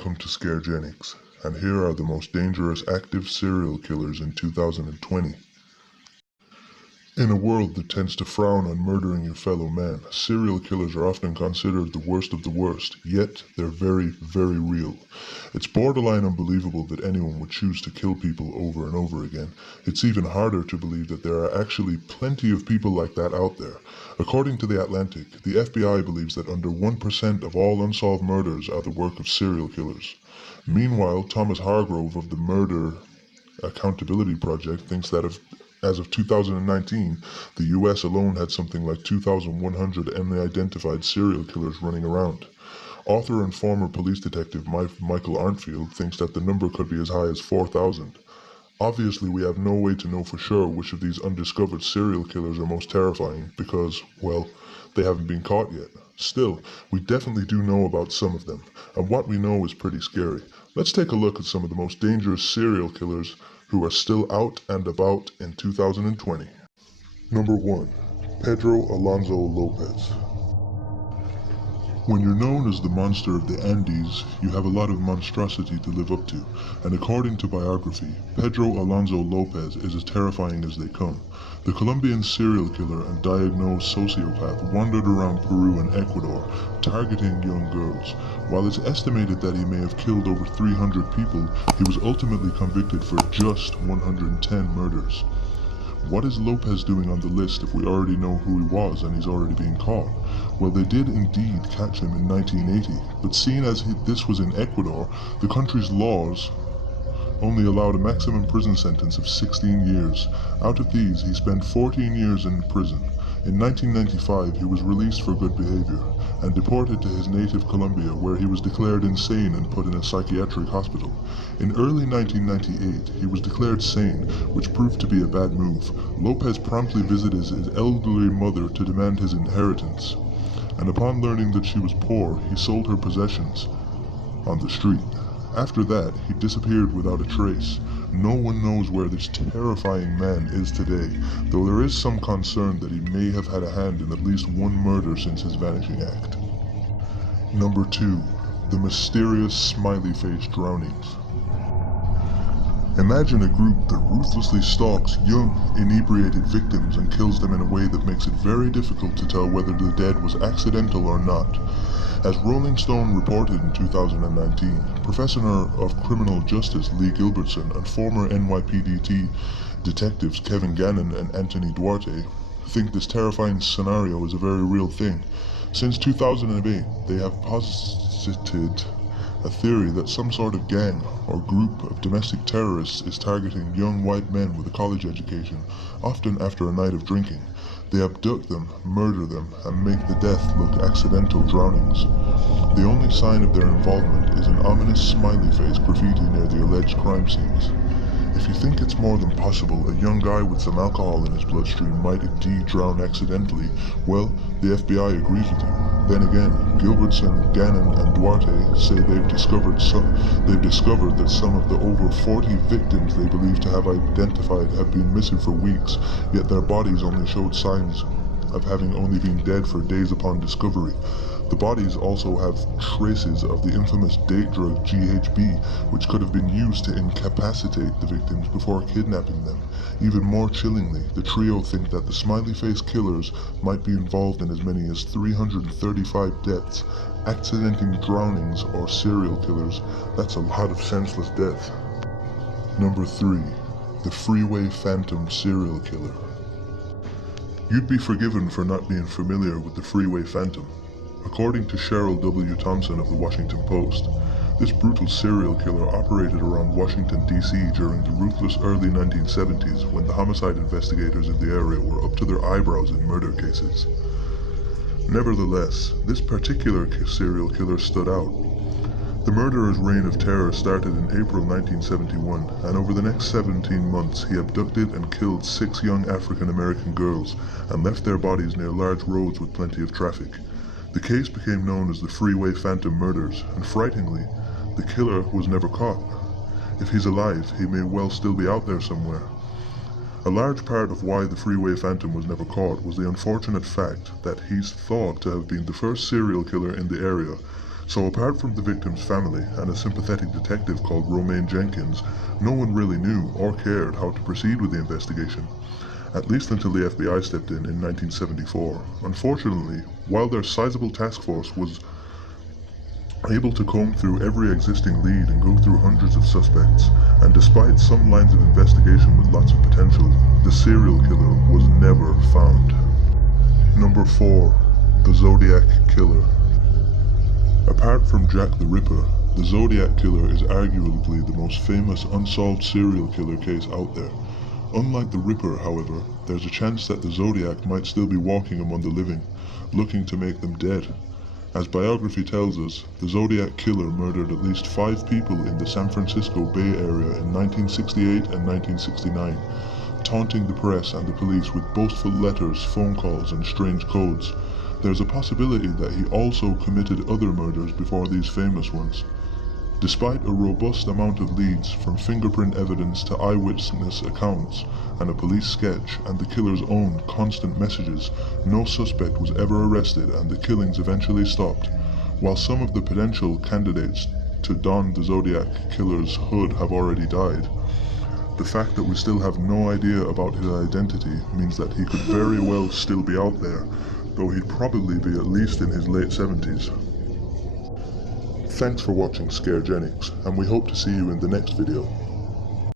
welcome to Scaregenics, and here are the most dangerous active serial killers in 2020. In a world that tends to frown on murdering your fellow man, serial killers are often considered the worst of the worst, yet they're very, very real. It's borderline unbelievable that anyone would choose to kill people over and over again. It's even harder to believe that there are actually plenty of people like that out there. According to The Atlantic, the FBI believes that under 1% of all unsolved murders are the work of serial killers. Meanwhile, Thomas Hargrove of the Murder Accountability Project thinks that as of 2019, the US alone had something like 2,100 unidentified serial killers running around. Author and former police detective Michael Arnfield thinks that the number could be as high as 4,000. Obviously, we have no way to know for sure which of these undiscovered serial killers are most terrifying because, well, they haven't been caught yet. Still, we definitely do know about some of them, and what we know is pretty scary. Let's take a look at some of the most dangerous serial killers who are still out and about in 2020. Number 1. Pedro Alonso Lopez. When you're known as the monster of the Andes, you have a lot of monstrosity to live up to, and according to biography, Pedro Alonso Lopez is as terrifying as they come. The Colombian serial killer and diagnosed sociopath wandered around Peru and Ecuador, targeting young girls. While it's estimated that he may have killed over 300 people, he was ultimately convicted for just 110 murders. What is Lopez doing on the list if we already know who he was and he's already being caught? Well, they did indeed catch him in 1980, but seeing as this was in Ecuador, the country's laws only allowed a maximum prison sentence of 16 years. Out of these, he spent 14 years in prison. In 1995, he was released for good behavior and deported to his native Colombia, where he was declared insane and put in a psychiatric hospital. In early 1998, he was declared sane, which proved to be a bad move. Lopez promptly visited his elderly mother to demand his inheritance, and upon learning that she was poor, he sold her possessions on the street. After that, he disappeared without a trace. No one knows where this terrifying man is today, though there is some concern that he may have had a hand in at least one murder since his vanishing act. Number 2. The mysterious smiley face drownings. Imagine a group that ruthlessly stalks young, inebriated victims and kills them in a way that makes it very difficult to tell whether the death was accidental or not. As Rolling Stone reported in 2019, Professor of Criminal Justice Lee Gilbertson and former NYPD detectives Kevin Gannon and Anthony Duarte think this terrifying scenario is a very real thing. Since 2008, they have posited a theory that some sort of gang or group of domestic terrorists is targeting young white men with a college education, often after a night of drinking. They abduct them, murder them, and make the death look accidental drownings. The only sign of their involvement is an ominous smiley face graffiti near the alleged crime scenes. If you think it's more than possible a young guy with some alcohol in his bloodstream might indeed drown accidentally, well, the FBI agrees with you. Then again, Gilbertson, Gannon, and Duarte say they've discovered that some of the over 40 victims they believe to have identified have been missing for weeks, yet their bodies only showed signs of having only been dead for days upon discovery. The bodies also have traces of the infamous date drug GHB, which could have been used to incapacitate the victims before kidnapping them. Even more chillingly, the trio think that the smiley face killers might be involved in as many as 335 deaths, accidental drownings, or serial killers. That's a lot of senseless death. Number 3. The Freeway Phantom serial killer. You'd be forgiven for not being familiar with the Freeway Phantom. According to Cheryl W. Thompson of the Washington Post, this brutal serial killer operated around Washington, D.C. during the ruthless early 1970s when the homicide investigators in the area were up to their eyebrows in murder cases. Nevertheless, this particular serial killer stood out. The murderer's reign of terror started in April 1971, and over the next 17 months he abducted and killed 6 young African-American girls and left their bodies near large roads with plenty of traffic. The case became known as the Freeway Phantom murders, and frighteningly, the killer was never caught. If he's alive, he may well still be out there somewhere. A large part of why the Freeway Phantom was never caught was the unfortunate fact that he's thought to have been the first serial killer in the area, So apart from the victim's family and a sympathetic detective called Romaine Jenkins, no one really knew or cared how to proceed with the investigation, at least until the FBI stepped in 1974. Unfortunately, while their sizable task force was able to comb through every existing lead and go through hundreds of suspects, and despite some lines of investigation with lots of potential, the serial killer was never found. Number 4. The Zodiac Killer. Apart from Jack the Ripper, the Zodiac Killer is arguably the most famous unsolved serial killer case out there. Unlike the Ripper, however, there's a chance that the Zodiac might still be walking among the living, looking to make them dead. As biography tells us, the Zodiac Killer murdered at least 5 people in the San Francisco Bay Area in 1968 and 1969, taunting the press and the police with boastful letters, phone calls, and strange codes. There's a possibility that he also committed other murders before these famous ones. Despite a robust amount of leads, from fingerprint evidence to eyewitness accounts and a police sketch and the killer's own constant messages, no suspect was ever arrested and the killings eventually stopped. While some of the potential candidates to don the Zodiac Killer's hood have already died, the fact that we still have no idea about his identity means that he could very well still be out there, though he'd probably be at least in his late 70s. Thanks for watching Scaregenics, and we hope to see you in the next video.